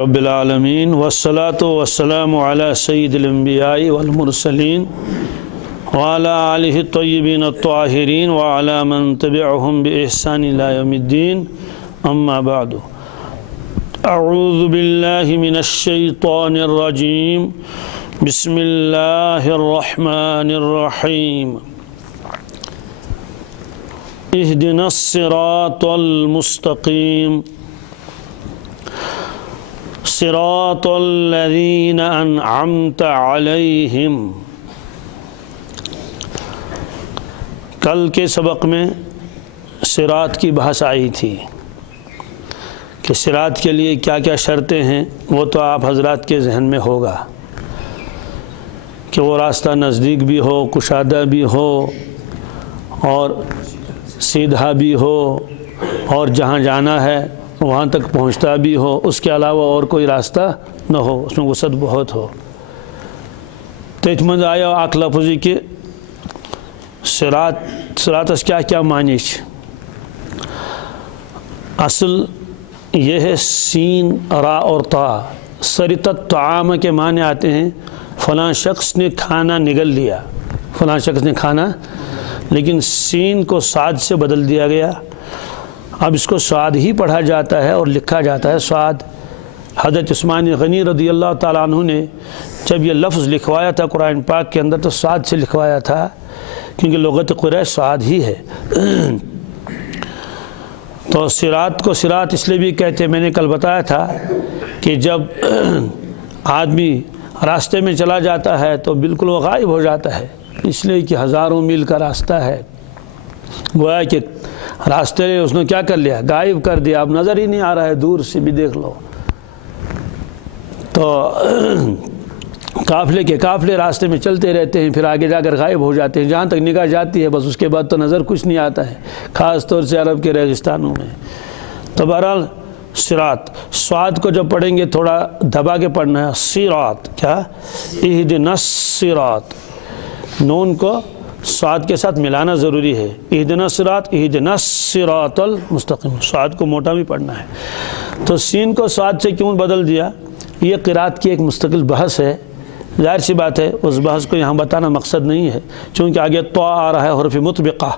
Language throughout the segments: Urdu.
رب العالمین والصلاة والسلام علی سید الانبیاء والمرسلین وعلی آلہ الطیبین الطاہرین وعلی من تبعهم بإحسان الی یوم الدین اما بعد اعوذ باللہ من الشیطان الرجیم بسم اللہ الرحمن الرحیم اہدنا الصراط المستقیم صراط الذین انعمت علیہم۔ کل کے سبق میں صراط کی بحث آئی تھی کہ صراط کے لیے کیا کیا شرطیں ہیں، وہ تو آپ حضرات کے ذہن میں ہوگا کہ وہ راستہ نزدیک بھی ہو، کشادہ بھی ہو اور سیدھا بھی ہو اور جہاں جانا ہے وہاں تک پہنچتا بھی ہو، اس کے علاوہ اور کوئی راستہ نہ ہو، اس میں وسعت بہت ہو۔ تو اتمنز آیا اک لفظی کہ صراطس کیا کیا معنی اصل یہ ہے سین را اور تا۔ سرطت طعام کے معنی آتے ہیں فلاں شخص نے کھانا نگل لیا، فلاں شخص نے کھانا، لیکن سین کو صاد سے بدل دیا گیا، اب اس کو صاد ہی پڑھا جاتا ہے اور لکھا جاتا ہے صاد۔ حضرت عثمان غنی رضی اللہ تعالیٰ عنہ نے جب یہ لفظ لکھوایا تھا قرآن پاک کے اندر تو صاد سے لکھوایا تھا، کیونکہ لغت قریش صاد ہی ہے۔ تو صراط کو صراط اس لیے بھی کہتے ہیں، میں نے کل بتایا تھا کہ جب آدمی راستے میں چلا جاتا ہے تو بالکل وہ غائب ہو جاتا ہے، اس لیے کہ ہزاروں میل کا راستہ ہے، گویا کہ راستے اس نے کیا کر لیا، غائب کر دیا، اب نظر ہی نہیں آ رہا ہے، دور سے بھی دیکھ لو۔ تو قافلے راستے میں چلتے رہتے ہیں، پھر آگے جا کر غائب ہو جاتے ہیں، جہاں تک نگاہ جاتی ہے بس اس کے بعد تو نظر کچھ نہیں آتا ہے، خاص طور سے عرب کے ریگستانوں میں۔ تو بہرحال صراط، صاد کو جب پڑھیں گے تھوڑا دبا کے پڑھنا ہے، صراط کیا، اہدنا الصراط، نون کو صاد کے ساتھ ملانا ضروری ہے، اہدنا الصراط، اہدنا الصراط المستقیم، صاد کو موٹا بھی پڑھنا ہے۔ تو سین کو صاد سے کیوں بدل دیا، یہ قرات کی ایک مستقل بحث ہے، ظاہر سی بات ہے اس بحث کو یہاں بتانا مقصد نہیں ہے، چونکہ آگے طا آ رہا ہے حرف مطبقہ،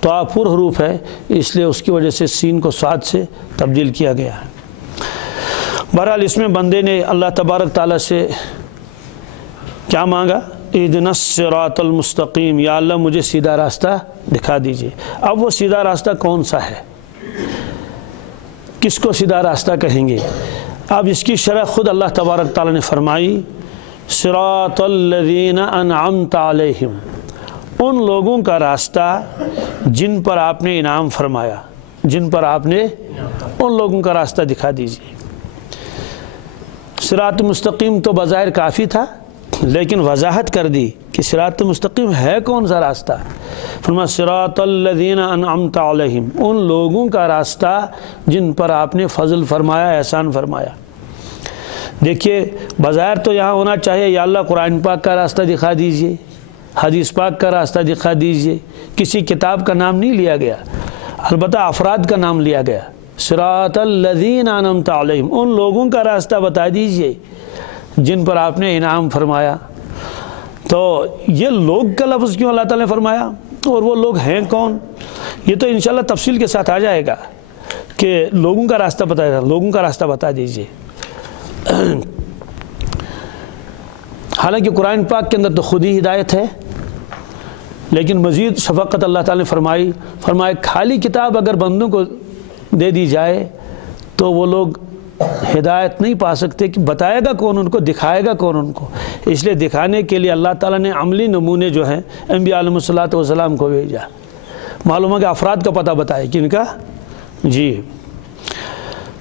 طا پر حروف ہے، اس لیے اس کی وجہ سے سین کو صاد سے تبدیل کیا گیا ہے۔ بہرحال اس میں بندے نے اللہ تبارک تعالیٰ سے کیا مانگا، اہدنا الصراط المستقیم، یا اللہ مجھے سیدھا راستہ دکھا دیجئے۔ اب وہ سیدھا راستہ کون سا ہے، کس کو سیدھا راستہ کہیں گے؟ اب اس کی شرح خود اللہ تبارک تعالیٰ نے فرمائی، صراط الذین انعمت علیہم، ان لوگوں کا راستہ جن پر آپ نے انعام فرمایا، جن پر آپ نے، ان لوگوں کا راستہ دکھا دیجئے۔ صراط مستقیم تو بظاہر کافی تھا، لیکن وضاحت کر دی کہ صراط مستقیم ہے کون سا راستہ، فرمایا صراط الذین انعمت علیہم، ان لوگوں کا راستہ جن پر آپ نے فضل فرمایا، احسان فرمایا۔ دیکھیے بظاہر تو یہاں ہونا چاہیے یا اللہ قرآن پاک کا راستہ دکھا دیجئے، حدیث پاک کا راستہ دکھا دیجئے، کسی کتاب کا نام نہیں لیا گیا، البتہ افراد کا نام لیا گیا، صراط الذین انعمت علیہم، ان لوگوں کا راستہ بتا دیجئے جن پر آپ نے انعام فرمایا۔ تو یہ لوگ کا لفظ کیوں اللہ تعالیٰ نے فرمایا، اور وہ لوگ ہیں کون، یہ تو انشاءاللہ تفصیل کے ساتھ آ جائے گا کہ لوگوں کا راستہ بتایا، لوگوں کا راستہ بتا دیجئے۔ حالانکہ قرآن پاک کے اندر تو خود ہی ہدایت ہے، لیکن مزید شفقت اللہ تعالیٰ نے فرمائے خالی کتاب اگر بندوں کو دے دی جائے تو وہ لوگ ہدایت نہیں پا سکتے، کہ بتائے گا کون ان کو، دکھائے گا کون ان کو، اس لیے دکھانے کے لیے اللہ تعالیٰ نے عملی نمونے جو ہیں انبیاء علیہ الصلوۃ والسلام کو بھیجا۔ معلوم ہے کہ افراد کا پتہ بتائے، کن کا، جی۔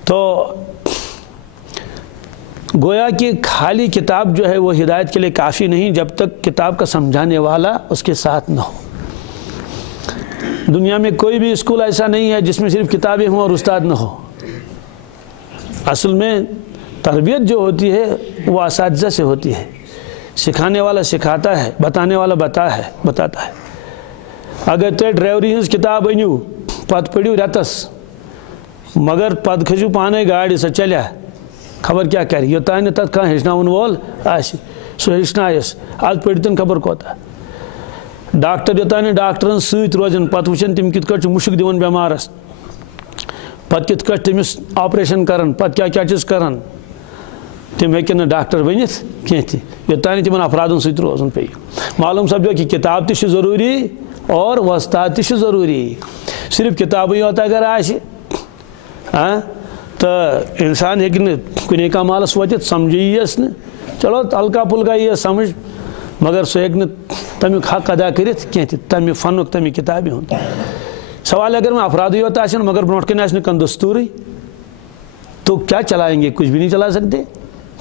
تو گویا کہ خالی کتاب جو ہے وہ ہدایت کے لیے کافی نہیں جب تک کتاب کا سمجھانے والا اس کے ساتھ نہ ہو۔ دنیا میں کوئی بھی اسکول ایسا نہیں ہے جس میں صرف کتابیں ہوں اور استاد نہ ہو۔ اصل میں تربیت جو ہوتی ہے وہ اساتذہ سے ہوتی ہے، سکھانے والا سکھاتا ہے، بتانے والا بتاتا ہے۔ اگر تے ڈرائیوری ہنز کتاب انیو پت پڑھو رتس مگر پت کھسو پانے گاڑی سا چلیا خبر کیا کرِ یوتانۍ نہٕ تَتھ کانٛہہ ہیٚچھناوَن وول آسہِ سُہ ہیٚچھنایَس آز پٔرۍتَن خبر کوتاہ ڈاکٹر یوتانۍ نہٕ ڈاکٹرَن سۭتۍ روزن پَتہٕ وٕچھن تِم کِتھ کٲٹھۍ چھِ مُشُک دِوان بٮ۪مارَس پَتہٕ کِتھ کٲٹھۍ تٔمِس آپریشن کَران پَتہٕ کیٛاہ کیٛاہ چھِس کَران تِم ہیٚکن نہٕ ڈاکٹر بٔنِتھ کینٛہہ تہِ یوتانۍ نہٕ تِمن افرادن سۭتۍ روزُن پیٚیہِ معلوٗم سپدیو کہِ کِتاب تہِ چھِ ضروٗری اور وۄستاد تہِ چھِ ضروٗری صرف کِتابٕے یوت اگر آسہِ تہٕ اِنسان ہیٚکہِ نہٕ کُنے کمالس وٲتِتھ سمجھے یِیَس نہٕ چلو ہلکا پھُلکا یِیَس سمجھ مگر سُہ ہیٚکہِ نہٕ تمیُک حق ادا کٔرِتھ کینٛہہ تہِ تمہِ فنُک تمہِ کِتابہِ ہُنٛد سوال اگر وۄنۍ افرادٕے یوت آسن مگر برونٛٹھ کَنۍ آسہِ نہٕ کانٛہہ دستوٗرٕے تو کیا چلائیں گے کچھ بھی نہیں چلا سکتے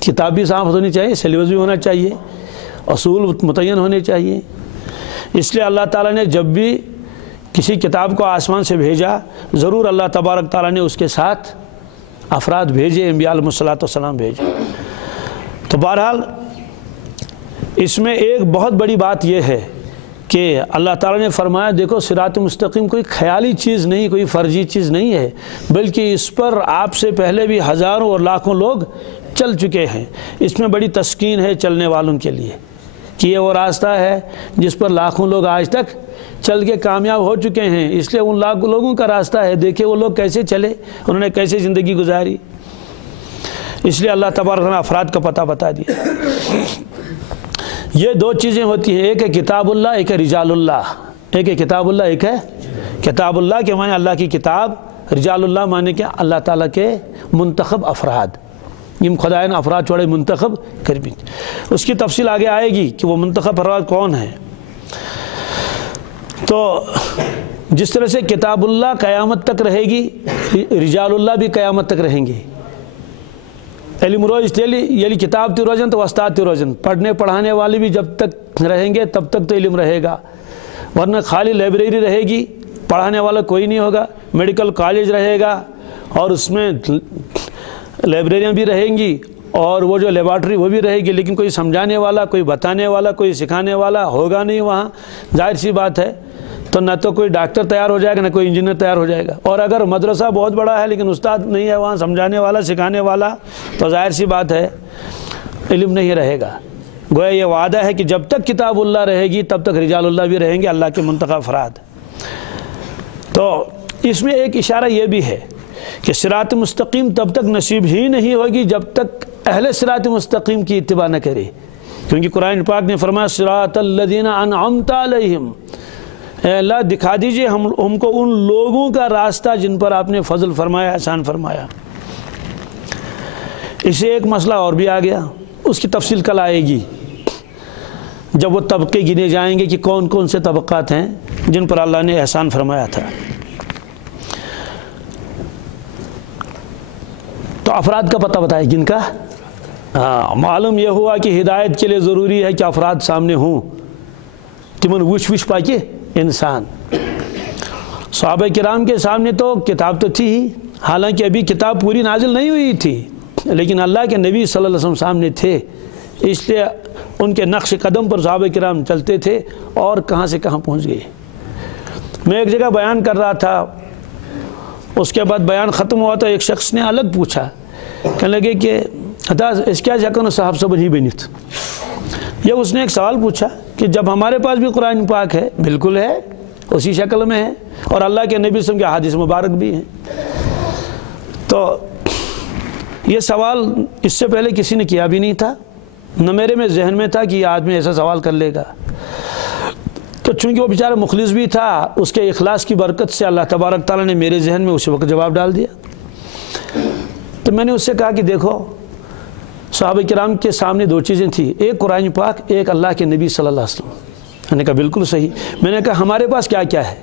کتاب بھی صاف ہونی چاہیے سلیبس بھی ہونا چاہیے اصول متعین ہونے چاہیے اس لیے اللہ تعالیٰ نے جب بھی کسی کتاب کو آسمان سے بھیجا ضرور اللہ تبارک تعالیٰ نے اس کے ساتھ افراد بھیجے انبیاء علیہ الصلوۃ والسلام بھیجے تو بہرحال اس میں ایک بہت بڑی بات یہ ہے کہ اللہ تعالیٰ نے فرمایا دیکھو صراط مستقیم کوئی خیالی چیز نہیں کوئی فرضی چیز نہیں ہے بلکہ اس پر آپ سے پہلے بھی ہزاروں اور لاکھوں لوگ چل چکے ہیں اس میں بڑی تسکین ہے چلنے والوں کے لیے کہ یہ وہ راستہ ہے جس پر لاکھوں لوگ آج تک چل کے کامیاب ہو چکے ہیں اس لیے ان لاکھوں لوگوں کا راستہ ہے دیکھیں وہ لوگ کیسے چلے انہوں نے کیسے زندگی گزاری اس لیے اللہ تبارک نے افراد کا پتہ بتا دیا یہ دو چیزیں ہوتی ہیں ایک ہے کتاب اللہ ایک ہے رجال اللہ ایک ہے کتاب اللہ ایک ہے کتاب اللہ کے معنی اللہ کی کتاب رجال اللہ معنی کہ اللہ تعالیٰ کے منتخب افراد یم خدا نے افراد چھوڑے منتخب کربی اس کی تفصیل آگے آئے گی کہ وہ منتخب افراد کون ہیں تو جس طرح سے کتاب اللہ قیامت تک رہے گی رجال اللہ بھی قیامت تک رہیں گے علم روز تیلی کتاب تی روزن تو استاد تی روزن پڑھنے پڑھانے والے بھی جب تک رہیں گے تب تک تو علم رہے گا ورنہ خالی لائبریری رہے گی پڑھانے والا کوئی نہیں ہوگا میڈیکل کالج رہے گا اور اس میں لائبریریاں بھی رہیں گی اور وہ جو لیبارٹری وہ بھی رہے گی لیکن کوئی سمجھانے والا کوئی بتانے والا کوئی سکھانے والا ہوگا نہیں وہاں ظاہر سی بات ہے تو نہ تو کوئی ڈاکٹر تیار ہو جائے گا نہ کوئی انجینئر تیار ہو جائے گا اور اگر مدرسہ بہت بڑا ہے لیکن استاد نہیں ہے وہاں سمجھانے والا سکھانے والا تو ظاہر سی بات ہے علم نہیں رہے گا گویا یہ وعدہ ہے کہ جب تک کتاب اللہ رہے گی تب تک رجال اللہ بھی رہیں گے اللہ کے منتخب افراد تو اس میں ایک اشارہ یہ بھی ہے کہ صراط مستقیم تب تک نصیب ہی نہیں ہوگی جب تک اہل صراط مستقیم کی اتباع نہ کرے کیونکہ قرآن پاک نے فرمایا صراط الذین انعمت علیہم اے اللہ دکھا دیجئے ہم کو ان لوگوں کا راستہ جن پر آپ نے فضل فرمایا احسان فرمایا اسے ایک مسئلہ اور بھی آ گیا اس کی تفصیل کل آئے گی جب وہ طبقے گنے جائیں گے کہ کون کون سے طبقات ہیں جن پر اللہ نے احسان فرمایا تھا تو افراد کا پتہ بتائے جن کا معلوم یہ ہوا کہ ہدایت کے لیے ضروری ہے کہ افراد سامنے ہوں تمن وش پاکے انسان صحابہ کرام کے سامنے تو کتاب تو تھی ہی حالانکہ ابھی کتاب پوری نازل نہیں ہوئی تھی لیکن اللہ کے نبی صلی اللہ علیہ وسلم سامنے تھے اس لیے ان کے نقش قدم پر صحابہ کرام چلتے تھے اور کہاں سے کہاں پہنچ گئے میں ایک جگہ بیان کر رہا تھا اس کے بعد بیان ختم ہوا تو ایک شخص نے الگ پوچھا کہنے لگے کہ اس کیا جکن صاحب سب نہیں بنت یہ اس نے ایک سوال پوچھا کہ جب ہمارے پاس بھی قرآن پاک ہے بالکل ہے اسی شکل میں ہے اور اللہ کے نبی صلی اللہ علیہ وسلم کے احادیث مبارک بھی ہیں تو یہ سوال اس سے پہلے کسی نے کیا بھی نہیں تھا نہ میرے میں ذہن میں تھا کہ یہ آدمی ایسا سوال کر لے گا تو چونکہ وہ بیچارہ مخلص بھی تھا اس کے اخلاص کی برکت سے اللہ تبارک تعالیٰ نے میرے ذہن میں اسی وقت جواب ڈال دیا تو میں نے اس سے کہا کہ دیکھو صحابہ کرام کے سامنے دو چیزیں تھیں ایک قرآن پاک ایک اللہ کے نبی صلی اللہ علیہ وسلم میں نے کہا بالکل صحیح میں نے کہا ہمارے پاس کیا کیا ہے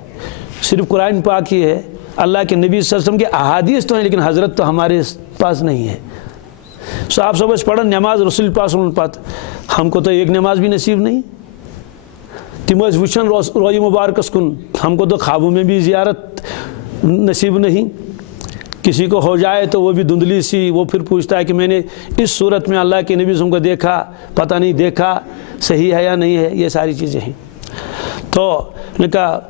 صرف قرآن پاک ہی ہے اللہ کے نبی صلی اللہ علیہ وسلم کے احادیث تو ہیں لیکن حضرت تو ہمارے پاس نہیں ہے صاحب صبح پڑھن نماز رسول پاس پات ہم کو تو ایک نماز بھی نصیب نہیں تم وچھن روی مبارکس کن ہم کو تو خوابوں میں بھی زیارت نصیب نہیں کسی کو ہو جائے تو وہ بھی دھندلی سی وہ پھر پوچھتا ہے کہ میں نے اس صورت میں اللہ کے نبی صلی اللہ علیہ وسلم کو دیکھا پتہ نہیں دیکھا صحیح ہے یا نہیں ہے یہ ساری چیزیں ہیں تو نے کہا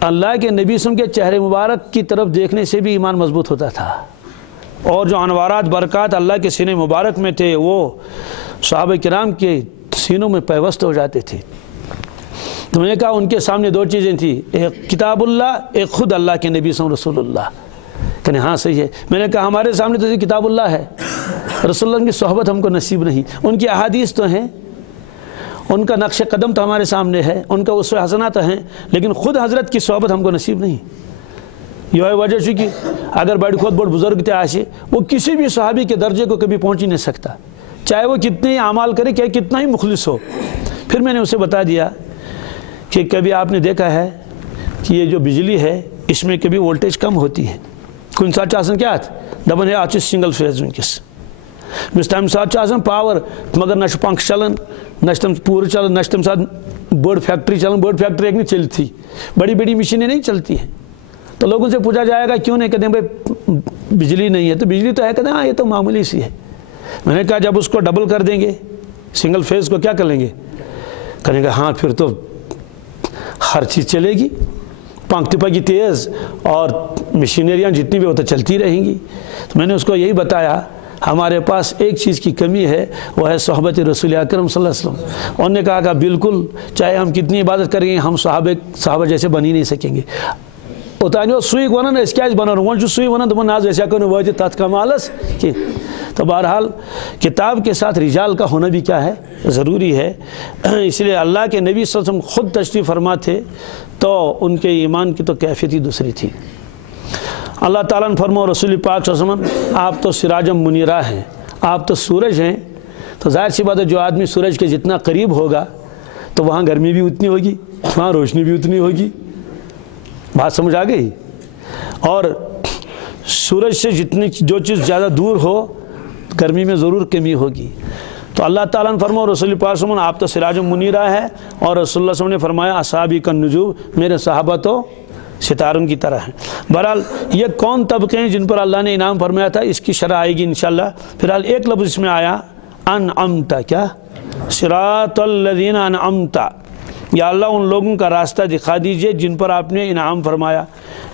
اللہ کے نبی صلی اللہ علیہ وسلم کے چہرے مبارک کی طرف دیکھنے سے بھی ایمان مضبوط ہوتا تھا اور جو انوارات برکات اللہ کے سینے مبارک میں تھے وہ صحابہ کرام کے سینوں میں پیوست ہو جاتے تھے۔ تو میں نے کہا ان کے سامنے دو چیزیں تھیں، ایک کتاب اللہ، ایک خود اللہ کے نبی صلی اللہ علیہ وسلم رسول اللہ۔ کہنے ہاں صحیح ہے۔ میں نے کہا ہمارے سامنے تو کتاب اللہ ہے، رسول اللہ کی صحبت ہم کو نصیب نہیں، ان کی احادیث تو ہیں، ان کا نقش قدم تو ہمارے سامنے ہے، ان کا اسوہ حسنہ تو ہیں، لیکن خود حضرت کی صحبت ہم کو نصیب نہیں۔ یہ وجہ سے کہ اگر بڑی خود بڑھ بزرگ تھے آشے، وہ کسی بھی صحابی کے درجے کو کبھی پہنچ ہی نہیں سکتا، چاہے وہ کتنے ہی اعمال کرے، کہ کتنا ہی مخلص ہو۔ پھر میں نے اسے بتا دیا کہ کبھی آپ نے دیکھا ہے کہ یہ جو بجلی ہے اس میں کبھی وولٹیج کم ہوتی ہے، کن ساتھ چاہسن کیا دبن ہے آج سنگل فیز ونکس مس تمہ سات پاور، مگر نہ پنکھ چلان، نہ تم پور چلان، نہ تمہ سات بڑ فیکٹری چلان، بڑ فیکٹری ایک نہیں چلتی، بڑی بڑی مشینیں نہیں چلتی ہیں۔ تو لوگوں سے پوچھا جائے گا کیوں نہیں، کہتے ہیں بھائی بجلی نہیں ہے، تو بجلی تو ہے، کہتے ہیں ہاں یہ تو معمولی سی ہے۔ میں نے کہا جب اس کو ڈبل کر دیں گے، سنگل فیز کو کیا کر لیں گے، کہیں گے ہاں پھر تو ہر چیز چلے گی، پنکھ ٹپکی تیز اور مشینریاں جتنی بھی وہ تو چلتی رہیں گی۔ تو میں نے اس کو یہی بتایا ہمارے پاس ایک چیز کی کمی ہے، وہ ہے صحبت رسول اکرم صلی اللہ علیہ وسلم۔ انہوں نے کہا کہ بالکل چاہے ہم کتنی عبادت کریں گے ہم صحابہ جیسے بن ہی نہیں سکیں گے۔ اوتانیو سوئی ونان اس کیا بنانا وہ سوئی ونان دپان ناز ایسا کرنے وجہ تت کمالس کہ تو بہرحال کتاب کے ساتھ رجال کا ہونا بھی کیا ہے ضروری ہے۔ اس لیے اللہ کے نبی صلی اللہ علیہ وسلم خود تشریف فرما تھے تو ان کے ایمان کی تو کیفیت ہی دوسری تھی۔ اللہ تعالیٰ نے فرمایا رسول پاک صلی اللہ علیہ وسلم آپ تو سراجم منیرہ ہیں، آپ تو سورج ہیں، تو ظاہر سی بات ہے جو آدمی سورج کے جتنا قریب ہوگا تو وہاں گرمی بھی اتنی ہوگی، وہاں روشنی بھی اتنی ہوگی۔ بات سمجھ آ گئی؟ اور سورج سے جتنی جو چیز زیادہ دور ہو گرمی میں ضرور کمی ہوگی۔ تو اللہ تعالیٰ نے فرمایا رسول پاک صلی اللہ علیہ وسلم آپ تو سراج منیرہ ہے، اور رسول اللہ صلی اللہ علیہ وسلم نے فرمایا اصحابی کالنجوم، میرے صحابہ تو ستاروں کی طرح ہیں۔ بہرحال یہ کون طبقے ہیں جن پر اللہ نے انعام فرمایا تھا، اس کی شرح آئے گی انشاءاللہ۔ فی الحال ایک لفظ اس میں آیا انعمت، کیا صراط الذین انعمت، یا اللہ ان لوگوں کا راستہ دکھا دیجئے جن پر آپ نے انعام فرمایا۔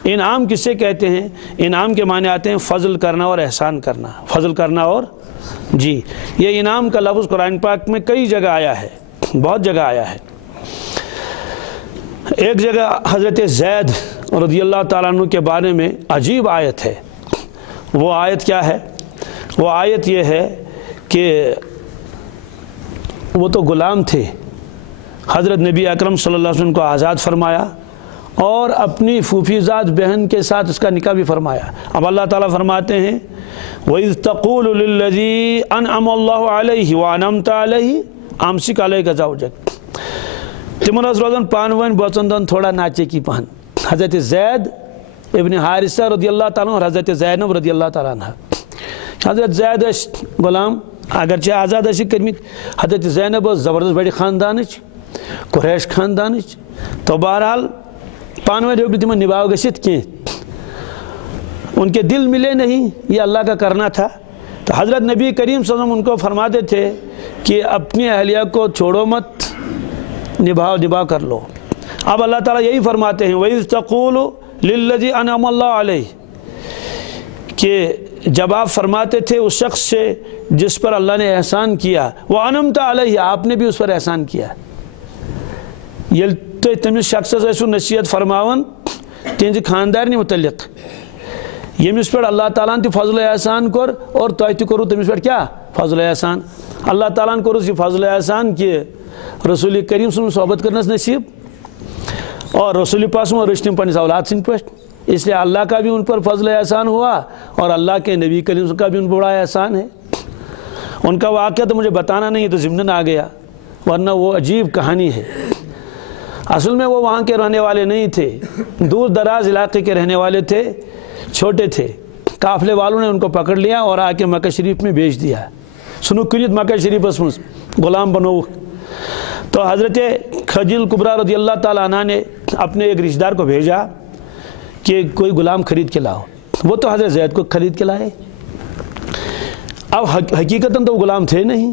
انعام کسے کہتے ہیں؟ انعام کے معنی آتے ہیں فضل کرنا اور احسان کرنا، فضل کرنا اور جی یہ انعام کا لفظ قرآن پاک میں کئی جگہ آیا ہے، بہت جگہ آیا ہے۔ ایک جگہ حضرت زید رضی اللہ تعالیٰ عنہ کے بارے میں عجیب آیت ہے۔ وہ آیت کیا ہے؟ وہ آیت یہ ہے کہ وہ تو غلام تھے، حضرت نبی اکرم صلی اللہ علیہ وسلم کو آزاد فرمایا اور اپنی پھوپھیزاد بہن کے ساتھ اس کا نکاح بھی فرمایا۔ اب اللہ تعالیٰ فرماتے ہیں وَإِذْ تَقُولُ لِلَّذِي أَنْعَمَ اللَّهُ عَلَيْهِ وَأَنْعَمْتَ عَلَيْهِ أَمْسِكْ عَلَيْكَ زَوْجَكَ۔ تمن روزن پانوین بچندن تھوڑا ناچے کی پہن، حضرت زید ابن حارثہ رضی اللہ تعالیٰ اور حضرت زینب رضی اللہ تعالیٰ عنہ۔ حضرت زید غلام اگرچہ آزاد سی کرمت، حضرت زینب زبردست بڑی خاندانچ، قریش خاندانچ، تو بہرحال پانوین ہیوک تمن نباو گژھتھ کی، ان کے دل ملے نہیں، یہ اللہ کا کرنا تھا۔ تو حضرت نبی کریم صلی اللہ علیہ وسلم ان کو فرماتے تھے کہ اپنی اہلیہ کو چھوڑو مت، نبھاؤ کر لو۔ اب اللہ تعالیٰ یہی فرماتے ہیں وَإِذْ تَقُولُ لِلَّذِي أَنْعَمَ اللَّهُ عَلَيْهِ، کہ جب آپ فرماتے تھے اس شخص سے جس پر اللہ نے احسان کیا، وَأَنْعَمْتَ عَلَيْهِ، آپ نے بھی اس پر احسان کیا۔ یہ تو تمس شخص ایسو نصیحت فرماون تہذ خاندارنی متعلق یمس پر اللہ تعالیٰ تہ فضل احسان کور اور تہ تہ کرو تمس پر کیا فضل احسان۔ اللہ تعالیٰ نے کورس یہ فضل احسان کہ رسول کریم صلی اللہ علیہ وسلم صحبت کرنس نصیب اور رسول پاک صلی اللہ علیہ وسلم رشتم پنس اولاد سن پہ، اس لیے اللہ کا بھی ان پر فضل احسان ہوا اور اللہ کے نبی کریم کا بھی ان پر بڑا احسان ہے۔ ان کا واقعہ تو مجھے بتانا نہیں تو ضمناً آ گیا، ورنہ وہ عجیب کہانی ہے۔ اصل میں وہ وہاں کے رہنے والے نہیں تھے، دور دراز علاقے کے رہنے والے تھے، چھوٹے تھے۔ قافلے والوں نے ان کو پکڑ لیا اور آ کے مکہ شریف میں بیچ دیا، سنو کنت مکہ شریف مز غلام بنو۔ تو حضرت خدیجہ الکبریٰ رضی اللہ تعالیٰ عنہ نے اپنے ایک رشتہ دار کو بھیجا کہ کوئی غلام خرید کے لاؤ، وہ تو حضرت زید کو خرید کے لائے۔ اب حقیقتاً تو وہ غلام تھے نہیں،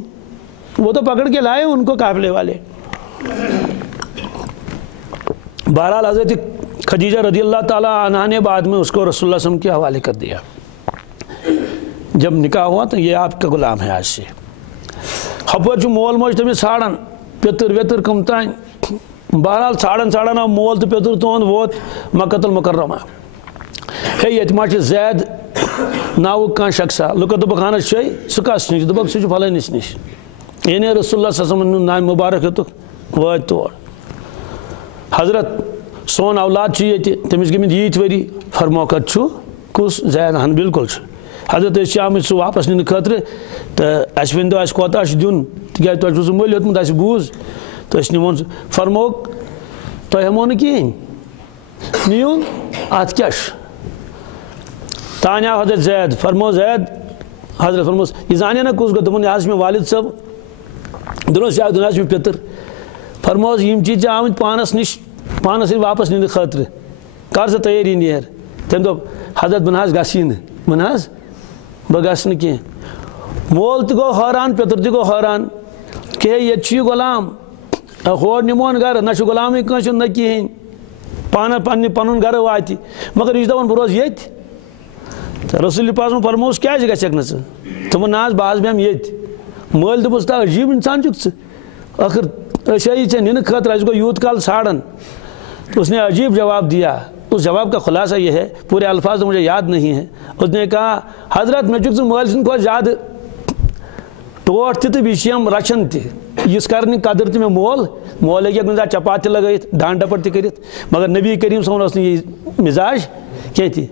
وہ تو پکڑ کے لائے ان کو قافلے والے۔ بہرحال حضرت خدیجہ رضی اللہ تعالیٰ عنہ نے بعد میں اس کو رسول اللہ صلی اللہ علیہ وسلم کے حوالے کر دیا۔ جب نکاح ہوا تو یہ آپ کا غلام ہے آج سے. ہپر مول موج تمس ژھانڈان پیتر ویتر کم تان بہرحال ژھانڈان آو مول تو پیتر تہد ووت مکۃ المکرمہ. ہے یہ ما زید ناو کان شخصا لُکو دوٚپُکھ اہن حظ چھے سُہ کس نش دوٚپُکھ سُہ چھُ فلٲنِس نش. یعنی رسول اللہ صلی اللہ علیہ وسلم نام مبارک ہیوٚتُکھ وٲتۍ تور. حضرت سون اولاد چھُ ییٚتہِ تٔمِس گٔمٕتۍ ییٖتۍ ؤری فرموکھ چھُ کُس زید اہن بالکل چھُ. حضرت أسۍ چھِ آمٕتۍ سُہ واپس نِنہٕ خٲطرٕ تہٕ اَسہِ ؤنۍتو اَسہِ کوتاہ چھُ دیُن تِکیٛازِ تۄہہِ چھُو سُہ مٔلۍ ہیوٚتمُت اَسہِ بوٗز تہٕ أسۍ نِمون سُہ. فرموکھ تۄہہِ ہٮ۪مو نہٕ کِہیٖنۍ نِیِو اَتھ کیٛاہ چھُ. تانۍ آو حضرت زید فرمو زید حضرت فرموس یہِ زانے نا کُس گوٚو دوٚپُن یہِ حظ چھُ مےٚ والد صٲب. دوٚپنَس یہِ حظ چھُ مےٚ پیٚتٕر. فرموس یِم چیٖز چھِ آمٕتۍ پانَس نِش پانَس سۭتۍ واپس نِنہٕ خٲطرٕ کر ژٕ تیٲری نیر. تٔمۍ دوٚپ حضرت بہٕ نہ حظ گژھی نہٕ بہٕ نہ حظ بہٕ گژھٕ نہٕ کینٛہہ. مول تہِ گوٚو حٲران پیٚتٕر تہِ گوٚو حٲران کہِ ہے ییٚتہِ چھُ یہِ غلام ہور نِمون گرٕ نہ چھُ غلامٕے کٲنٛسہِ ہُنٛد نہ کِہیٖنۍ پانہٕ پنُن گرٕ واتہِ مگر یہِ چھُ دپان بہٕ روزٕ ییٚتہِ. تہٕ رسول پاک صٲبن فرمووُس کیٛازِ گژھکھ نہٕ ژٕ. دوٚپُن نہ حظ بہٕ حظ بیٚہمہٕ ییٚتہِ. مٲلۍ دوٚپُس تہٕ عجیٖب اِنسان چھُکھ ژٕ ٲخٕر أسۍ آیی ژےٚ نِنہٕ خٲطرٕ اَسہِ گوٚو یوٗت کال ژھانڈان. اس نے عجیب جواب دیا. اس جواب کا خلاصہ یہ ہے پورے الفاظ تو مجھے یاد نہیں ہیں. اس نے کہا حضرت مےٚ چھُکھ ژٕ مٲلۍ سٕنٛدِ کھۄتہٕ زیادٕ ٹوٹھ تہِ تہٕ بیٚیہِ چھِ یِم رچھان تہِ یِژھ کر نہٕ قدٕر تہِ مےٚ مول ہیٚکہِ کُنہِ ساتہٕ چپات تہِ لگٲیِتھ ڈانٹ ڈپٹ تہِ کٔرِتھ مگر نبی کریم صٲبن اوس نہٕ یہِ مِزاج کینٛہہ تہِ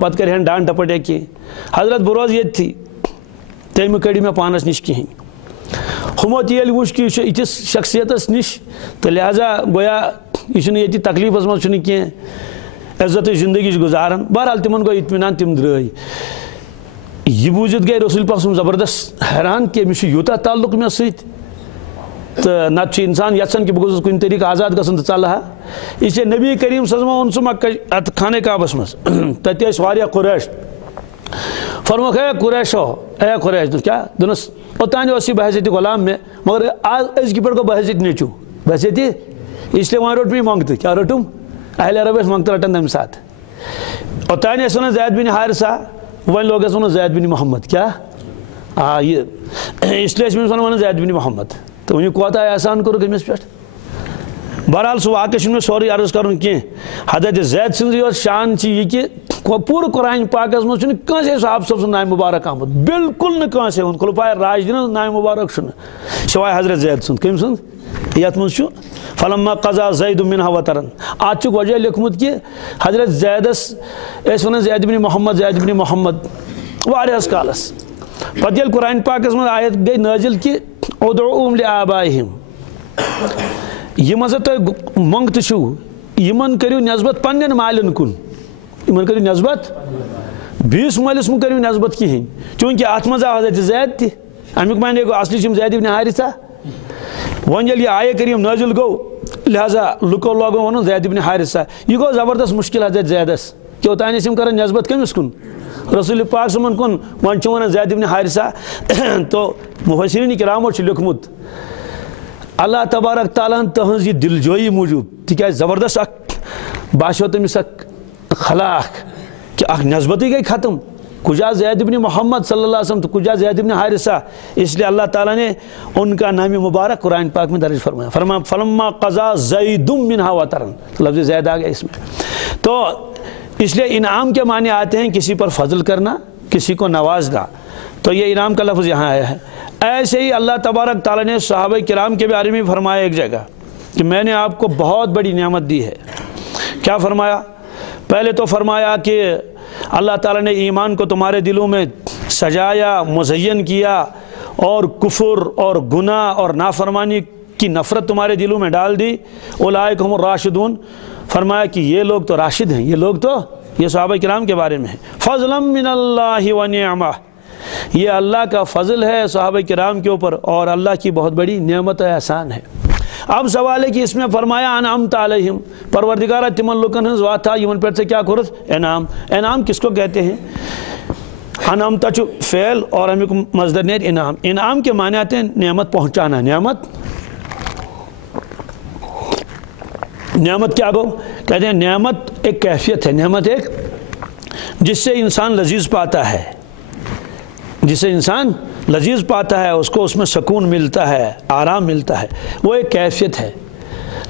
پتہٕ کرِ ہن ڈانٹ ڈپٹ یا کینٛہہ. حضرت بہٕ روزٕ ییٚتھی تُہۍ مہٕ کٔڑِو مےٚ پانس نِش کِہیٖنۍ. ہُمو تہِ ییٚلہِ وٕچھ کہِ یہِ چھُ یِتھِس شخصیتس نِش تہٕ لہٰذا گویا یہِ چھُنہٕ ییٚتہِ تکلیٖفس منٛز چھُنہٕ کینٛہہ عزتٕچ زندگی چھِ گُزاران. بہرحال تِمن گوٚو اطمینان تِم درٛاے. یہِ بوٗزِتھ گٔے رسول پاک صٲب زبردست حیران کہِ أمِس چھُ یوٗتاہ تعلق مےٚ سۭتۍ تہٕ نتہٕ چھُ اِنسان یژھان کہِ بہٕ گوٚژھُس کُنہِ طریٖقہٕ آزاد گژھُن تہٕ ژلہٕ ہا. یہِ چھِ نبی کریم صلی اللہ علیہ وسلم اوٚن سُہ مکہ اتھ خانہ کعبس منٛز تتہِ ٲسۍ واریاہ قُریش. فرموکھ ہے قُریشو اے قُریش. دوٚپُس کیٛاہ دوٚپنس اوٚتانۍ اوس یہِ بحثیتہِ غلام مےٚ مگر آز أزکہِ پٮ۪ٹھ گوٚو بحثیتہِ نیٚچوٗ بحثیتہِ اسلیے وۄنۍ روٚٹ مےٚ یہِ منٛگتہٕ. کیٛاہ روٚٹُم اہلِ عرب ٲسۍ منٛگتہٕ رٹان تمہِ ساتہٕ. اوٚتانۍ ٲسۍ ونان زید بن حارثہ وۄنۍ لوگ اَسہِ ونُن زید بن محمد. کیٛاہ یہِ اسلیے ٲسۍ أمِس ونان زید بن محمد. تہٕ وٕنیُک کوتاہ احسان کوٚرُکھ أمِس پٮ۪ٹھ. بہرحال سُہ واقعہٕ چھُنہٕ مےٚ سورُے عرض کرُن کینٛہہ. حضرت زید سٕنٛزٕے یۄس شان چھِ یہِ کہِ پوٗرٕ قرآنِ پاکس منٛز چھُنہٕ کٲنٛسے صحابہ صٲب سُنٛد نامہِ مُبارک آمُت بالکل نہٕ کٲنٛسے ہُنٛد. خُلفاء راشدیٖن ہُنٛد نامہِ مُبارک چھُنہٕ سِوائے حضرت زید سُنٛد. کٔمۍ سُنٛد یتھ منٛز چھُ فلما قضا زید منہا وطرن. اتھ چھُکھ وجہ لیوٚکھمُت کہِ حضرت زیدس ٲسۍ ونان زید بن محمد واریاہس کالس. پتہٕ ییٚلہِ قرآنِ پاکس منٛز آیت گٔے نٲزِل کہِ ادعوٗہُم لآبائہم یِم ہسا تُہۍ منٛگتہٕ چھِو یِمن کٔرِو نٮ۪سبت پننٮ۪ن مالٮ۪ن کُن. یِمن کٔرِو نٮ۪سبت بیٚیِس مٲلِس مہٕ کٔرِو نٮ۪سبت کِہینۍ چوٗنٛکہِ اتھ منٛز آو حضرت زید تہِ امیُک معنی گوٚو اصلی چھِ یِم زید بن حارثہ. وۄنۍ ییٚلہِ یہِ آیے کریم نٲزِل گوٚو لہٰذا لُکو لوگُن ونُن زید بن حارثہ. یہِ گوٚو زبردست مُشکل حضرت زیدس کہِ اوٚتانۍ ٲسۍ یِم کران نٮ۪سبت کٔمِس کُن رسول پاک صٲبن کُن. وۄنۍ چھِ ونان زید بن حارثہ. تو مُفسِریٖن کرامو چھُ لیوٚکھمُت اللہ تبارک تعالیٰ ہن تٕہنٛز یہِ دِل جویی موٗجوٗب تِکیٛازِ زبردست اکھ باسیو تٔمِس اکھ خلا اکھ کہِ اکھ نٮ۪سبتٕے گٔے ختم. کُجا زید بن محمد صلی اللہ علیہ وسلم تو کُجا زید بن حارثہ. اس لیے اللہ تعالیٰ نے ان کا نام مبارک قرآن پاک میں درج فرمایا. فلما قضا زید منہا وطرن لفظ زید آ گیا اس میں. تو اس لیے انعام کے معنی آتے ہیں کسی پر فضل کرنا کسی کو نوازنا. تو یہ انعام کا لفظ یہاں آیا ہے. ایسے ہی اللہ تبارک تعالیٰ نے صحابہ کرام کے بارے میں فرمایا ایک جگہ کہ میں نے آپ کو بہت بڑی نعمت دی ہے. کیا فرمایا؟ پہلے تو فرمایا کہ اللہ تعالیٰ نے ایمان کو تمہارے دلوں میں سجایا مزین کیا اور کفر اور گناہ اور نافرمانی کی نفرت تمہارے دلوں میں ڈال دی. اولئک هم الراشدون. فرمایا کہ یہ لوگ تو راشد ہیں. یہ لوگ تو یہ صحابہ کرام کے بارے میں ہے. فضلا من اللہ ونعمہ. یہ اللہ کا فضل ہے صحابہ کرام کے اوپر اور اللہ کی بہت بڑی نعمت ہے احسان ہے. اب سوال ہے کہ اس میں فرمایا انعمت علیہم پروردگارہ تمن لوکن ہنز وات تھا یمن پہ سے کیا کرت انعام. انعام کس کو کہتے ہیں؟ انعمتا چھو فعل اور امیک مصدر نیر انعام. انعام کے معنی آتے ہیں نعمت پہنچانا. نعمت کیا گو؟ کہتے ہیں نعمت ایک کیفیت ہے. نعمت ایک جس سے انسان لذیذ پاتا ہے جسے انسان لذیذ پاتا ہے، اس کو اس میں سکون ملتا ہے، آرام ملتا ہے، وہ ایک کیفیت ہے۔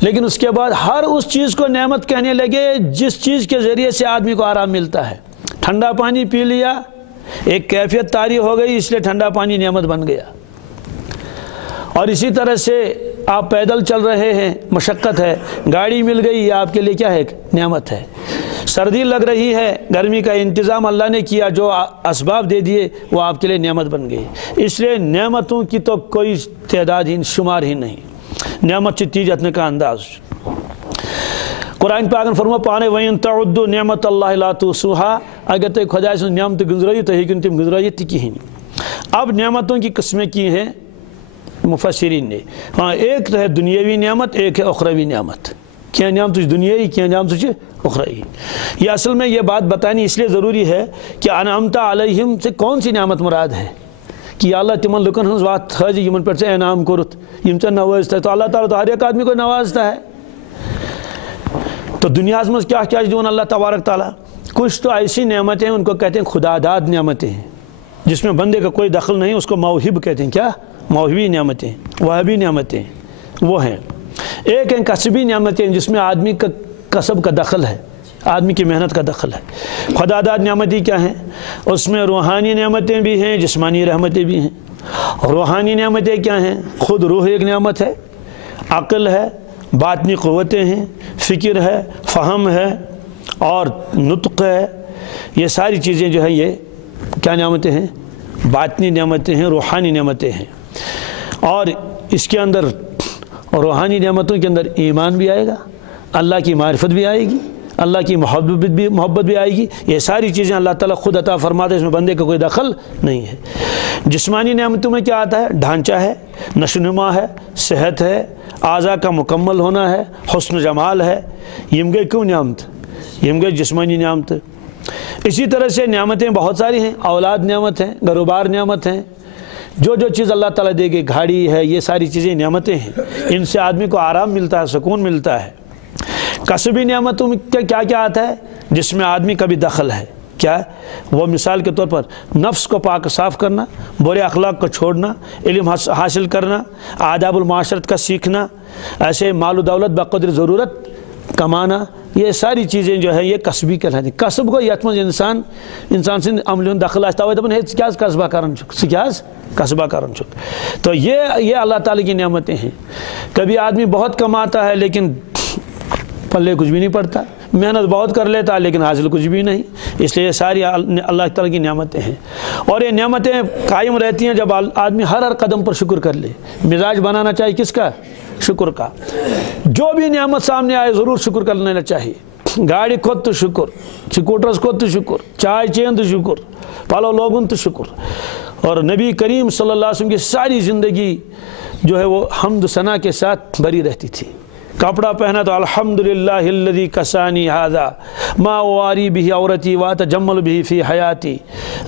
لیکن اس کے بعد ہر اس چیز کو نعمت کہنے لگے جس چیز کے ذریعے سے آدمی کو آرام ملتا ہے۔ ٹھنڈا پانی پی لیا، ایک کیفیت طاری ہو گئی، اس لیے ٹھنڈا پانی نعمت بن گیا۔ اور اسی طرح سے آپ پیدل چل رہے ہیں، مشقت ہے، گاڑی مل گئی، یہ آپ کے لیے کیا ہے؟ ایک نعمت ہے۔ سردی لگ رہی ہے، گرمی کا انتظام اللہ نے کیا، جو اسباب دے دیے وہ آپ کے لیے نعمت بن گئی۔ اس لیے نعمتوں کی تو کوئی تعداد ہی شمار ہی نہیں، نعمت چی جتنے کا انداز۔ قرآن پاک فرما پانے وَإِن تَعُدُّوا نِعْمَةَ اللَّهِ لَا تُحْصُوهَا، اگر تو خدا سے نعمت گزرائی تو ہیکن تم گزرائی کہیں۔ اب نعمتوں کی قسمیں کی ہیں مفسرین نے۔ ہاں، ایک تو ہے دنیاوی نعمت، ایک ہے اخروی نعمت۔ کیا نعمت دنیاوی، کیا نعمت اخروی۔ یہ اصل میں یہ بات بتانی اس لیے ضروری ہے کہ انعمت علیہم سے کون سی نعمت مراد ہے، کہ اللہ تمن لکن ہنز وات تھاجی یمن پر سے انعام کرت، یم سے نوازتا ہے۔ تو اللہ تعالیٰ تو ہر ایک آدمی کو نوازتا ہے۔ تو دنیا میں کیا کیا دون اللہ تبارک تعالیٰ؟ کچھ تو ایسی نعمتیں ان کو کہتے ہیں خدا داد نعمتیں ہیں، جس میں بندے کا کوئی دخل نہیں، اس کو موہب کہتے ہیں۔ کیا؟ موہبی نعمتیں، وہبی نعمتیں وہ ہیں۔ ایک ہیں کسبی نعمتیں، جس میں آدمی کا کسب کا دخل ہے، آدمی کی محنت کا دخل ہے۔ خدا داد نعمتیں کیا ہیں؟ اس میں روحانی نعمتیں بھی ہیں، جسمانی رحمتیں بھی ہیں۔ روحانی نعمتیں کیا ہیں؟ خود روح ایک نعمت ہے، عقل ہے، باطنی قوتیں ہیں، فکر ہے، فہم ہے اور نطق ہے۔ یہ ساری چیزیں جو ہیں یہ کیا نعمتیں ہیں؟ باطنی نعمتیں ہیں، روحانی نعمتیں ہیں۔ اور اس کے اندر روحانی نعمتوں کے اندر ایمان بھی آئے گا، اللہ کی معرفت بھی آئے گی، اللہ کی محبت بھی آئے گی۔ یہ ساری چیزیں اللہ تعالیٰ خود عطا فرماتے ہیں، اس میں بندے کا کوئی دخل نہیں ہے۔ جسمانی نعمتوں میں کیا آتا ہے؟ ڈھانچہ ہے، نشو و نما ہے، صحت ہے، اعضاء کا مکمل ہونا ہے، حسن و جمال ہے۔ یم گئی کیوں نعمت؟ یم گئی جسمانی نعمت۔ اسی طرح سے نعمتیں بہت ساری ہیں، اولاد نعمت ہیں، گھروبار نعمت ہیں۔ جو چیز اللہ تعالیٰ دے گی، گھاڑی ہے، یہ ساری چیزیں نعمتیں ہیں، ان سے آدمی کو آرام ملتا ہے، سکون ملتا ہے۔ کسبی نعمتوں میں کیا کیا آتا ہے؟ جس میں آدمی کا بھی دخل ہے۔ کیا؟ وہ مثال کے طور پر نفس کو پاک صاف کرنا، برے اخلاق کو چھوڑنا، علم حاصل کرنا، آداب المعاشرت کا سیکھنا، ایسے مال و دولت بقدر ضرورت کمانا، یہ ساری چیزیں جو ہے یہ کسبی کہلاتی ہیں۔ کسب کو یت مز انسان سن عمل دخل آتا ہوئے دپن ہے کیا قصبہ کرن چھک، سی کیا قصبہ کرن چھک۔ تو یہ اللہ تعالیٰ کی نعمتیں ہیں۔ کبھی آدمی بہت کماتا ہے لیکن پلے کچھ بھی نہیں پڑتا، محنت بہت کر لیتا ہے لیکن حاصل کچھ بھی نہیں۔ اس لیے یہ ساری اللہ تعالیٰ کی نعمتیں ہیں، اور یہ نعمتیں قائم رہتی ہیں جب آدمی ہر قدم پر شکر کر لے۔ مزاج بنانا چاہیے کس کا؟ شکر کا۔ جو بھی نعمت سامنے آئے ضرور شکر کر لینا چاہیے۔ گاڑی کھوت تو شکر، سکوٹرس کھوت تو شکر، چائے چین تو شکر، پلو لوگن تو شکر۔ اور نبی کریم صلی اللہ علیہ وسلم کی ساری زندگی جو ہے وہ حمد و ثنا کے ساتھ بھری رہتی تھی۔ کپڑا پہنا تو الحمدللہ الذی کسانی ھذا ما اواری بہ عورتی واتجمل بہ فی حیاتی۔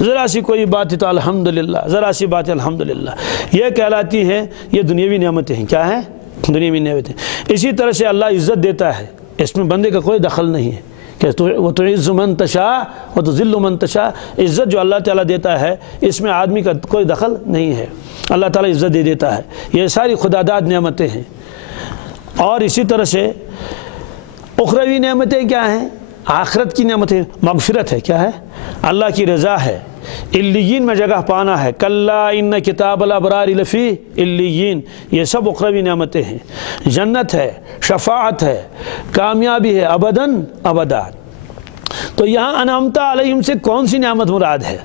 ذرا سی کوئی بات ہے تو الحمدللہ، ذرا سی بات ہے الحمدللہ، یہ کہلاتی ہے، یہ دنیاوی نعمتیں ہیں۔ کیا ہیں؟ دنیاوی نعمتیں۔ اسی طرح سے اللہ عزت دیتا ہے، اس میں بندے کا کوئی دخل نہیں ہے کہ وَتُعِزُّ مَن تَشَاءُ وَتُذِلُّ مَن تَشَاءُ۔ عزت جو اللہ تعالیٰ دیتا ہے اس میں آدمی کا کوئی دخل نہیں ہے، اللہ تعالیٰ عزت دے دیتا ہے۔ یہ ساری خدا داد نعمتیں ہیں۔ اور اسی طرح سے اخروی نعمتیں کیا ہیں؟ آخرت کی نعمتیں، مغفرت ہے، کیا ہے؟ اللہ کی رضا ہے، علیین میں جگہ پانا ہے، کلا ان کتاب الابرار لفی علیین، یہ سب اخروی نعمتیں ہیں۔ جنت ہے، شفاعت ہے، کامیابی ہے ابداً ابدا۔ تو یہاں انعمت علیہم سے کون سی نعمت مراد ہے؟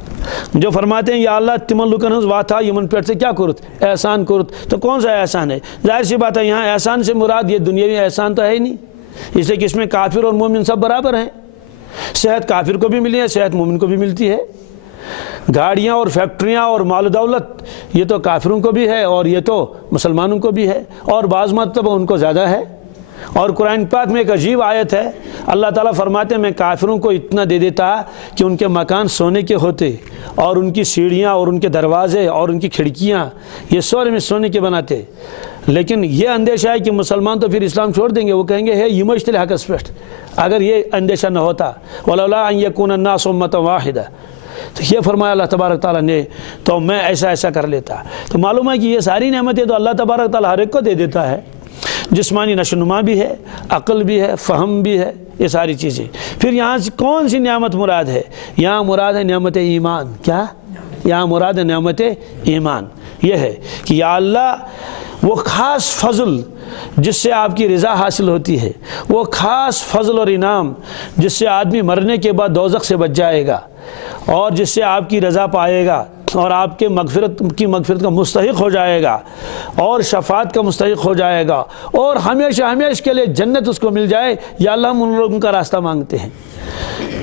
جو فرماتے ہیں یا اللہ تمن لکن ہنز واتا یمن پیٹ سے کیا کرت؟ احسان کرت۔ تو کون سا احسان ہے؟ ظاہر سی بات ہے یہاں احسان سے مراد یہ دنیاوی احسان تو ہے ہی نہیں، اس لیے کہ اس میں کافر اور مومن سب برابر ہیں۔ صحت کافر کو بھی ملی ہے، صحت مومن کو بھی ملتی ہے۔ گاڑیاں اور فیکٹریاں اور مال و دولت یہ تو کافروں کو بھی ہے اور یہ تو مسلمانوں کو بھی ہے، اور بعض مرتبہ ان کو زیادہ ہے۔ اور قرآن پاک میں ایک عجیب آیت ہے، اللہ تعالیٰ فرماتے ہیں میں کافروں کو اتنا دے دیتا کہ ان کے مکان سونے کے ہوتے، اور ان کی سیڑھیاں اور ان کے دروازے اور ان کی کھڑکیاں یہ سونے کے بناتے۔ لیکن یہ اندیشہ ہے کہ مسلمان تو پھر اسلام چھوڑ دیں گے، وہ کہیں گے ہے یمشتل حقس پیٹ۔ اگر یہ اندیشہ نہ ہوتا، ولولا ان یکون الناس امۃ واحدہ، تو یہ فرمایا اللہ تبارک تعالیٰ نے تو میں ایسا ایسا کر لیتا۔ تو معلوم ہے کہ یہ ساری نعمتیں تو اللہ تبارک تعالیٰ ہر ایک کو دے دیتا ہے، جسمانی نشوونما بھی ہے، عقل بھی ہے، فہم بھی ہے، یہ ساری چیزیں۔ پھر یہاں سے کون سی نعمت مراد ہے؟ یہاں مراد ہے نعمت ایمان۔ کیا؟ یہاں مراد ہے نعمت ایمان۔ یہ ہے کہ یا اللہ وہ خاص فضل جس سے آپ کی رضا حاصل ہوتی ہے، وہ خاص فضل اور انعام جس سے آدمی مرنے کے بعد دوزخ سے بچ جائے گا اور جس سے آپ کی رضا پائے گا اور آپ کے مغفرت کا مستحق ہو جائے گا اور شفاعت کا مستحق ہو جائے گا اور ہمیشہ ہمیشہ کے لیے جنت اس کو مل جائے، یا اللہ ہم ان لوگوں کا راستہ مانگتے ہیں۔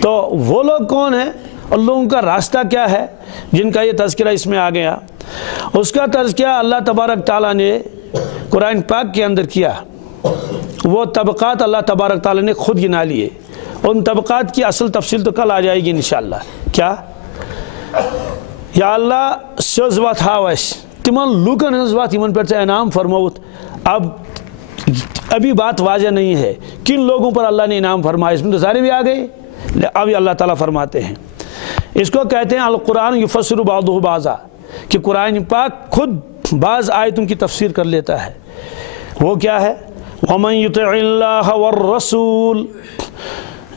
تو وہ لوگ کون ہیں اور لوگوں کا راستہ کیا ہے جن کا یہ تذکرہ اس میں آ گیا؟ اس کا تذکرہ اللہ تبارک تعالیٰ نے قرآن پاک کے اندر کیا۔ وہ طبقات اللہ تبارک تعالیٰ نے خود گنا لیے۔ ان طبقات کی اصل تفصیل تو کل آ جائے گی انشاءاللہ۔ کیا؟ یا اللہ سوز وات ہاو اس تمن لوکن ہنز وات یمن پر انعام فرموت۔ ابھی بات واضح نہیں ہے کن لوگوں پر اللہ نے انعام فرمایا، اس میں تو سارے بھی آ گئے، اب اللہ تعالیٰ فرماتے ہیں۔ اس کو کہتے ہیں القرآن یفسر بعضہ بعضا، کہ قرآن پاک خود بعض آیتوں کی تفسیر کر لیتا ہے۔ وہ کیا ہے؟ وَمَن يُطِعِ اللَّهَ وَالرَّسُولَ،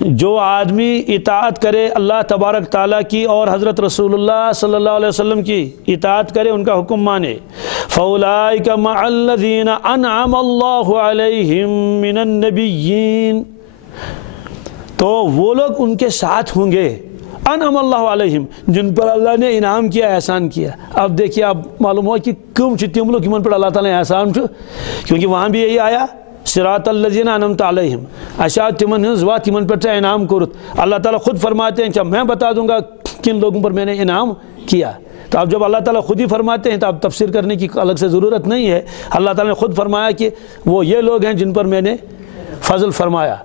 جو آدمی اطاعت کرے اللہ تبارک تعالیٰ کی اور حضرت رسول اللہ صلی اللہ علیہ وسلم کی اطاعت کرے، ان کا حکم مانے، فَأُولَئِكَ مَعَ الَّذِينَ أَنْعَمَ اللَّهُ عَلَيْهِمْ مِنَ النَّبِيِّينَ، تو وہ لوگ ان کے ساتھ ہوں گے، انعم اللہ علیہم، جن پر اللہ نے انعام کیا، احسان کیا۔ اب دیکھیے اب معلوم ہوا کہ کم تم لوگ من پر اللہ تعالیٰ نے احسان چھو، کیونکہ وہاں بھی یہی آیا صراط الذین انعمت علیہم، اشاء تمن ہنز وات تمن پر انعام کرت۔ اللہ تعالیٰ خود فرماتے ہیں کہ میں بتا دوں گا کن لوگوں پر میں نے انعام کیا۔ تو اب جب اللہ تعالیٰ خود ہی فرماتے ہیں تو اب تفسیر کرنے کی الگ سے ضرورت نہیں ہے۔ اللہ تعالیٰ نے خود فرمایا کہ وہ یہ لوگ ہیں جن پر میں نے فضل فرمایا۔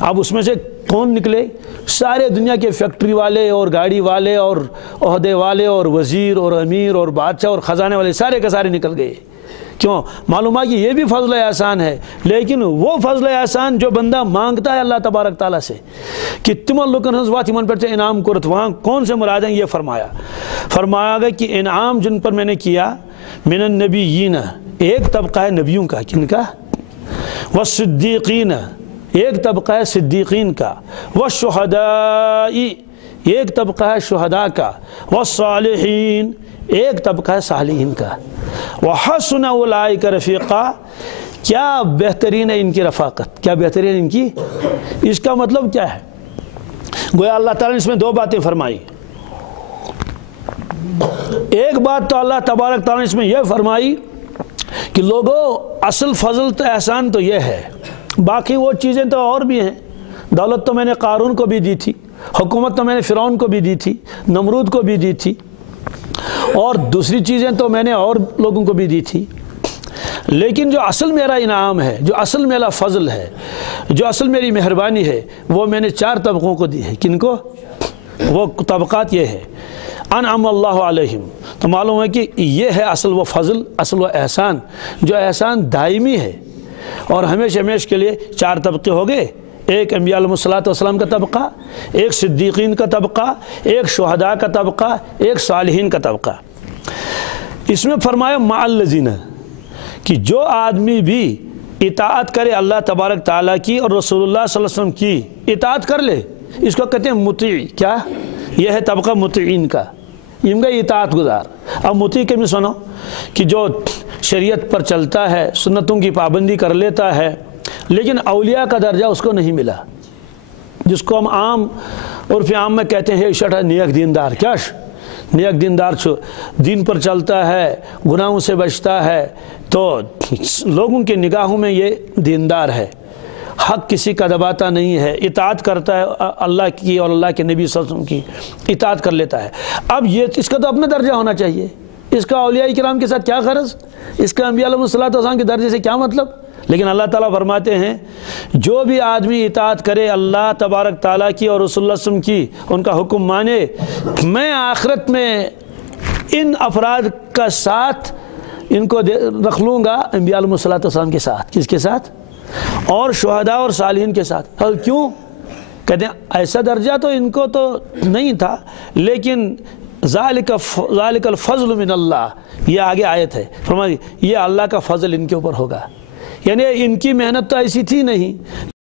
اب اس میں سے کون نکلے؟ سارے دنیا کے فیکٹری والے اور گاڑی والے اور عہدے والے اور وزیر اور امیر اور بادشاہ اور خزانے والے سارے کے سارے نکل گئے۔ کیوں؟ معلوم ہے کہ یہ بھی فضل احسان ہے، لیکن وہ فضل احسان جو بندہ مانگتا ہے اللہ تبارک تعالیٰ سے کہ تمن لوکن ہنز وات تمن پر انعام کرت، وہاں کون سے مراد ہیں؟ یہ فرمایا گیا کہ انعام جن پر میں نے کیا، من النبیین، ایک طبقہ ہے نبیوں کا، کن کا؟ والصدیقین، ایک طبقہ ہے صدیقین کا، والشہداء، ایک طبقہ ہے شہداء کا، والصالحین، ایک طبقہ ہے صالحین کا، وحسن اولئک رفیقا، کیا بہترین ہے ان کی رفاقت، کیا بہترین ان کی۔ اس کا مطلب کیا ہے؟ گویا اللہ تعالیٰ نے اس میں دو باتیں فرمائی۔ ایک بات تو اللہ تبارک تعالیٰ نے اس میں یہ فرمائی کہ لوگوں اصل فضل تو احسان تو یہ ہے، باقی وہ چیزیں تو اور بھی ہیں۔ دولت تو میں نے قارون کو بھی دی تھی، حکومت تو میں نے فرعون کو بھی دی تھی، نمرود کو بھی دی تھی، اور دوسری چیزیں تو میں نے اور لوگوں کو بھی دی تھی، لیکن جو اصل میرا انعام ہے، جو اصل میرا فضل ہے، جو اصل میری مہربانی ہے، وہ میں نے چار طبقوں کو دی ہے۔ کن کو؟ وہ طبقات یہ ہے، انعم اللہ علیہم۔ تو معلوم ہے کہ یہ ہے اصل وہ فضل، اصل وہ احسان، جو احسان دائمی ہے اور ہمیشہ ہمیشہ کے لیے۔ چار طبقے ہو گئے، ایک انبیاء علیہ الصلوۃ والسلام کا طبقہ، ایک صدیقین کا طبقہ، ایک شہداء کا طبقہ، ایک صالحین کا طبقہ۔ اس میں فرمایا مع الذین، کہ جو آدمی بھی اطاعت کرے اللہ تبارک تعالیٰ کی اور رسول اللہ صلی اللہ علیہ وسلم کی اطاعت کر لے، اس کو کہتے ہیں مطیع۔ کیا؟ یہ ہے طبقہ مطیعین کا، ان کا اطاعت گزار۔ اب مطیع کے بھی سنو کہ جو شریعت پر چلتا ہے، سنتوں کی پابندی کر لیتا ہے، لیکن اولیاء کا درجہ اس کو نہیں ملا، جس کو ہم عام عرف عام میں کہتے ہیں شٹا نیک دیندار۔ کیا نیک دیندار چھو، دین پر چلتا ہے، گناہوں سے بچتا ہے، تو لوگوں کے نگاہوں میں یہ دیندار ہے، حق کسی کا دباتا نہیں ہے، اطاعت کرتا ہے اللہ کی اور اللہ کے نبی صلی اللہ علیہ وسلم کی اطاعت کر لیتا ہے۔ اب یہ اس کا تو اپنا درجہ ہونا چاہیے، اس کا اولیاء کرام کے ساتھ کیا غرض، اس کا انبیاء علیہ الصلوۃ والسلام کے درجے سے کیا مطلب؟ لیکن اللہ تعالیٰ فرماتے ہیں جو بھی آدمی اطاعت کرے اللہ تبارک تعالیٰ کی اور رسول اللہ صلی اللہ علیہ وسلم کی، ان کا حکم مانے، میں آخرت میں ان افراد کا ساتھ ان کو رکھ لوں گا انبیاء علیہ الصلوۃ والسلام کے ساتھ۔ کس کے ساتھ؟ اور شہداء اور صالحین کے ساتھ۔ کیوں؟ کہتے ہیں ایسا درجہ تو ان کو تو نہیں تھا، لیکن ذالک الفضل من اللہ، یہ آگے آیت ہے، فرمایا یہ اللہ کا فضل ان کے اوپر ہوگا، یعنی ان کی محنت تو ایسی تھی نہیں،